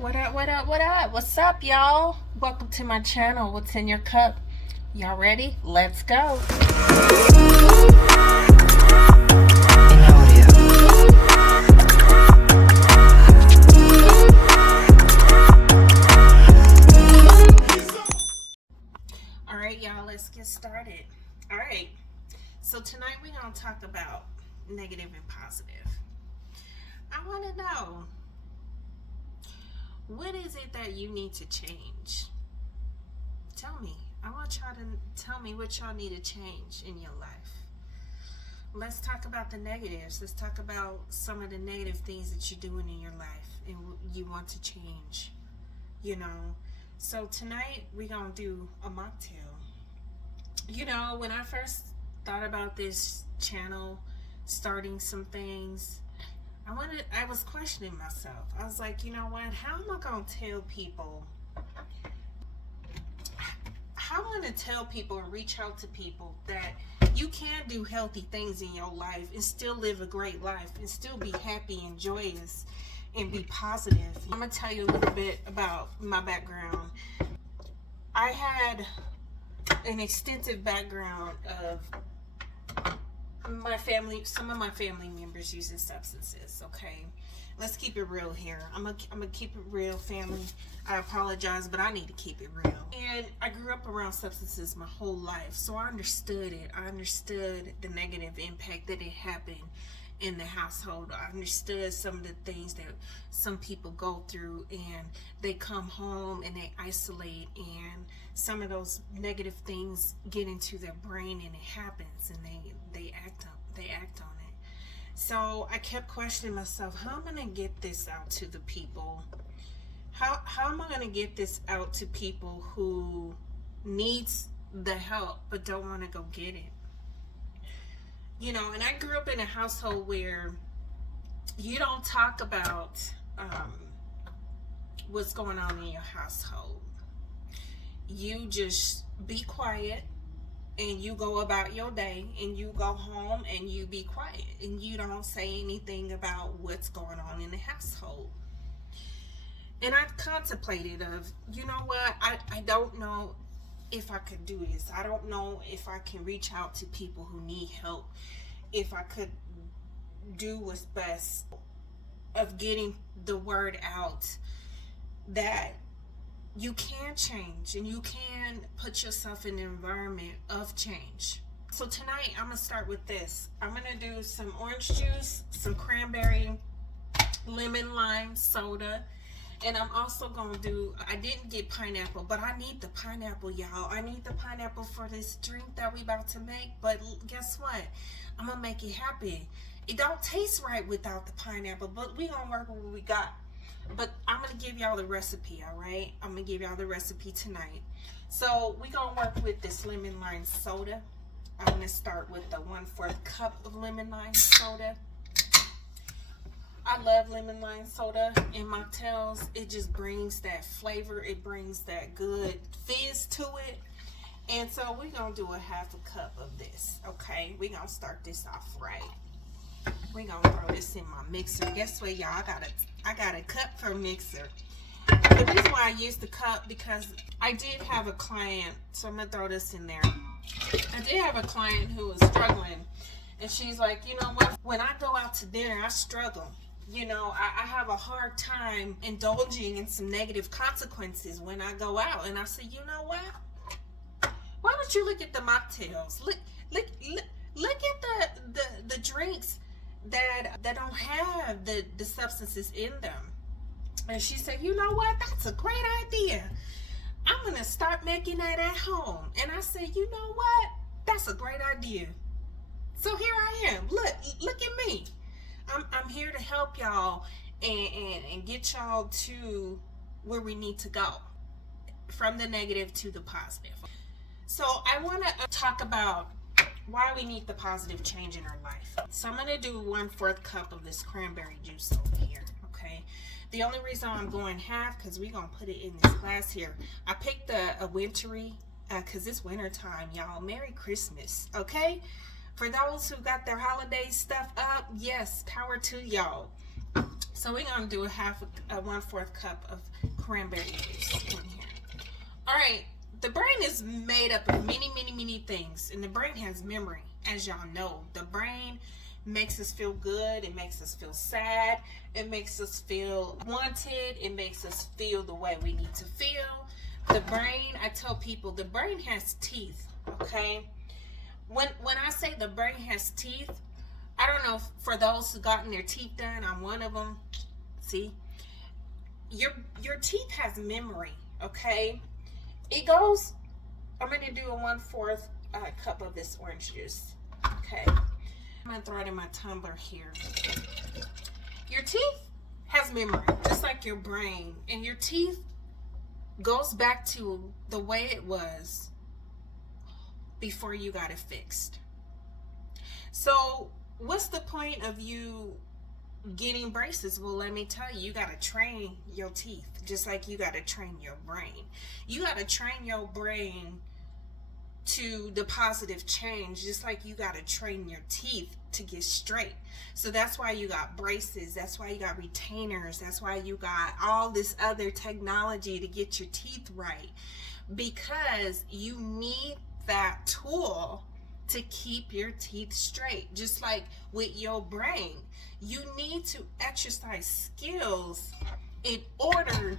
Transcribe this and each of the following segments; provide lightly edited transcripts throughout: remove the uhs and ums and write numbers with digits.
What up, what up, what up? What's up, y'all? Welcome to my channel. What's in your cup? Y'all ready? Let's go. All right, y'all, let's get started. All right, so tonight we're going to talk about negative and positive. I want to know, what is it that you need to change? Tell me. I want y'all to tell me what y'all need to change in your life. Let's talk about the negatives. Let's talk about some of the negative things that you're doing in your life and you want to change. You know, so tonight we're going to do a mocktail. You know, when I first thought about this channel, starting some things, I was questioning myself. I was like, you know what? How am I going to tell people? How am I going to tell people and reach out to people that you can do healthy things in your life and still live a great life and still be happy and joyous and be positive? I'm going to tell you a little bit about my background. I had an extensive background of my family, some of my family members using substances. Okay, let's keep it real here. I'm gonna keep it real, family. I apologize, but I need to keep it real. And I grew up around substances my whole life, so I understood it. I understood the negative impact that it happened in the household. I understood some of the things that some people go through, and they come home and they isolate, and some of those negative things get into their brain and it happens, and they act on it. So I kept questioning myself, how am I going to get this out to the people? How am I going to get this out to people who needs the help but don't want to go get it? You know, and I grew up in a household where you don't talk about what's going on in your household. You just be quiet and you go about your day and you go home and you be quiet and you don't say anything about what's going on in the household. And I contemplated of, you know what, I don't know if I could do this. I don't know if I can reach out to people who need help, if I could do what's best of getting the word out that you can change and you can put yourself in an environment of change. So tonight I'm gonna start with this. I'm gonna do some orange juice, some cranberry, lemon lime soda, and I'm also gonna do, I didn't get pineapple, but I need the pineapple, y'all. I need the pineapple for this drink that we about to make. But guess what? I'm gonna make it happen. It don't taste right without the pineapple, but we gonna work with what we got. But I'm gonna give y'all the recipe, all right? I'm gonna give y'all the recipe tonight. So we gonna work with this lemon lime soda. I'm gonna start with the 1/4 cup of lemon lime soda. I love lemon lime soda in mocktails. It just brings that flavor. It brings that good fizz to it. And so we're gonna do a 1/2 cup of this, okay? We're gonna start this off right. We're gonna throw this in my mixer. Guess what, y'all? I got a cup for mixer. The reason why I used the cup, because I did have a client, so I'm gonna throw this in there. I did have a client who was struggling, and she's like, you know what? When I go out to dinner, I struggle. You know, I have a hard time indulging in some negative consequences when I go out. And I said, you know what? Why don't you look at the mocktails? Look at the drinks that don't have the substances in them. And she said, you know what? That's a great idea. I'm going to start making that at home. And I said, you know what? That's a great idea. So here I am. Look at me. I'm here to help y'all and get y'all to where we need to go, from the negative to the positive. So I want to talk about why we need the positive change in our life. So I'm going to do 1/4 cup of this cranberry juice over here, okay? The only reason I'm going half, because we're going to put it in this glass here. I picked a wintry, because it's winter time, y'all. Merry Christmas, okay? For those who got their holiday stuff up, yes, power to y'all. So we're gonna do a 1/4 cup of cranberry juice in here. All right, the brain is made up of many things, and the brain has memory, as y'all know. The brain makes us feel good, it makes us feel sad, it makes us feel wanted, it makes us feel the way we need to feel. The brain, I tell people, the brain has teeth, okay? When I say the brain has teeth, I don't know if for those who gotten their teeth done, I'm one of them. See, your teeth has memory, okay? It goes. I'm gonna do a 1/4 cup of this orange juice, okay? I'm gonna throw it in my tumbler here. Your teeth has memory, just like your brain, and your teeth goes back to the way it was before you got it fixed. So what's the point of you getting braces? Well, let me tell you, you got to train your teeth just like you got to train your brain. You got to train your brain to the positive change, just like you got to train your teeth to get straight. So that's why you got braces, that's why you got retainers, that's why you got all this other technology to get your teeth right, because you need that tool to keep your teeth straight. Just like with your brain, you need to exercise skills in order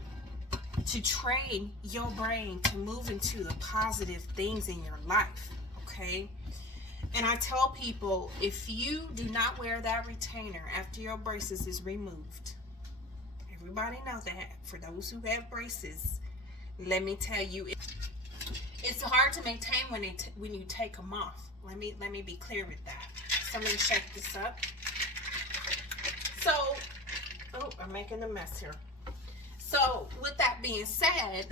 to train your brain to move into the positive things in your life, okay? And I tell people, if you do not wear that retainer after your braces is removed, everybody knows that. For those who have braces, let me tell you, it's hard to maintain when you take them off. Let me be clear with that. So I'm gonna shake this up. So, oh, I'm making a mess here. So with that being said,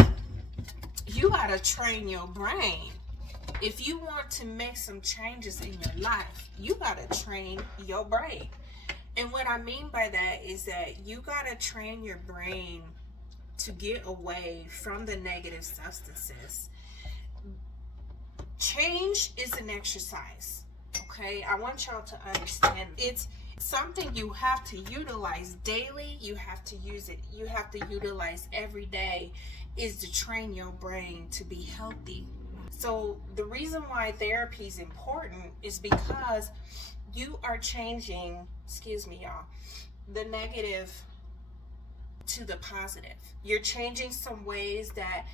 you gotta train your brain. If you want to make some changes in your life, you gotta train your brain. And what I mean by that is that you gotta train your brain to get away from the negative substances. Change is an exercise, okay? I want y'all to understand it's something you have to utilize daily. You have to use it. You have to utilize every day, is to train your brain to be healthy. So the reason why therapy is important is because you are changing, excuse me y'all, the negative to the positive. You're changing some ways that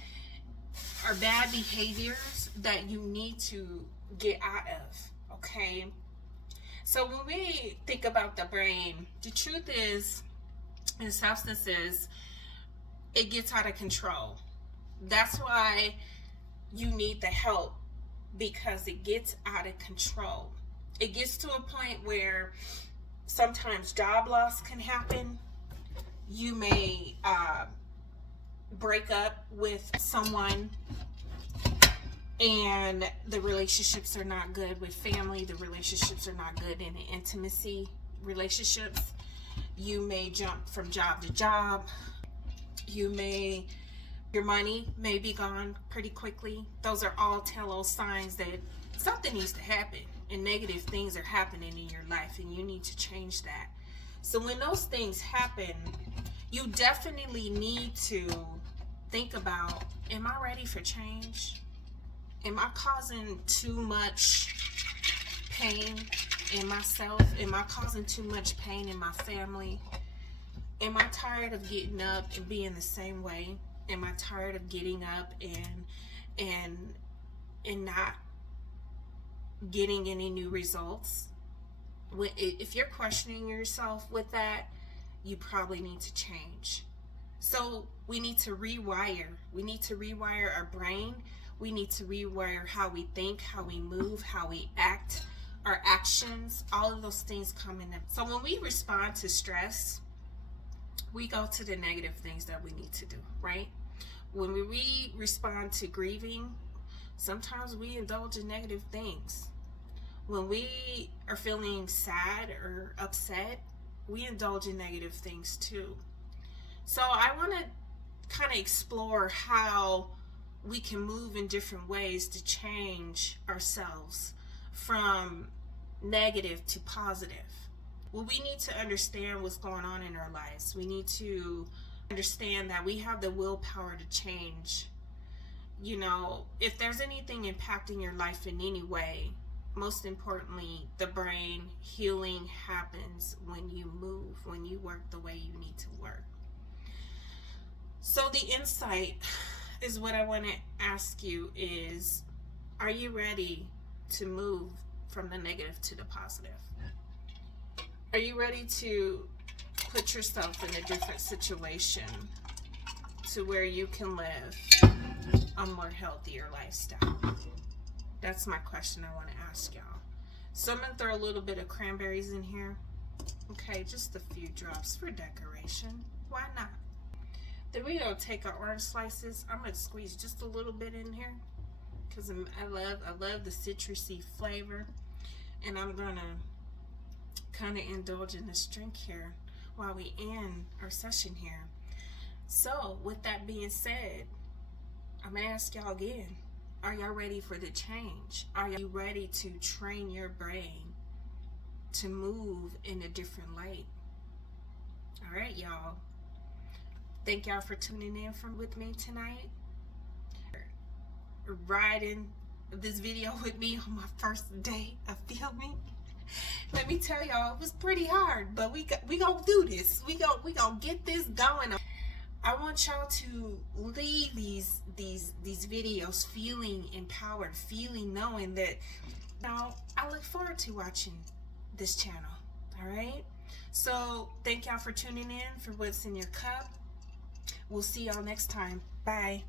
are bad behaviors that you need to get out of, okay? So when we think about the brain, the truth is, in substances, it gets out of control. That's why you need the help, because it gets out of control. It gets to a point where sometimes job loss can happen. You may break up with someone and the relationships are not good with family, the relationships are not good in the intimacy relationships. You may jump from job to job. Your money may be gone pretty quickly. Those are all telltale signs that something needs to happen and negative things are happening in your life, and you need to change that. So when those things happen, you definitely need to think about, am I ready for change? Am I causing too much pain in myself? Am I causing too much pain in my family? Am I tired of getting up and being the same way? Am I tired of getting up and not getting any new results? If you're questioning yourself with that, you probably need to change. So we need to rewire. We need to rewire our brain. We need to rewire how we think, how we move, how we act, our actions. All of those things come in. So when we respond to stress, we go to the negative things that we need to do, right? When we respond to grieving, sometimes we indulge in negative things. When we are feeling sad or upset, we indulge in negative things too. So I want to kind of explore how we can move in different ways to change ourselves from negative to positive. Well, we need to understand what's going on in our lives. We need to understand that we have the willpower to change. You know, if there's anything impacting your life in any way, most importantly, the brain, healing happens when you move, when you work the way you need to work. So the insight is what I want to ask you is, are you ready to move from the negative to the positive? Are you ready to put yourself in a different situation to where you can live a more healthier lifestyle? That's my question I want to ask y'all. So I'm going to throw a little bit of cranberries in here. Okay, just a few drops for decoration. Why not? Then we're going to take our orange slices. I'm going to squeeze just a little bit in here because I love the citrusy flavor. And I'm going to kind of indulge in this drink here while we end our session here. So with that being said, I'm going to ask y'all again, are y'all ready for the change? Are you ready to train your brain to move in a different light? All right, y'all. Thank y'all for tuning in with me tonight. Riding this video with me on my first day of filming. Let me tell y'all, it was pretty hard, but we gonna do this. We gonna get this going. I want y'all to leave these videos feeling empowered, knowing that, you know, I look forward to watching this channel. All right. So thank y'all for tuning in for What's in Your Cup. We'll see y'all next time. Bye.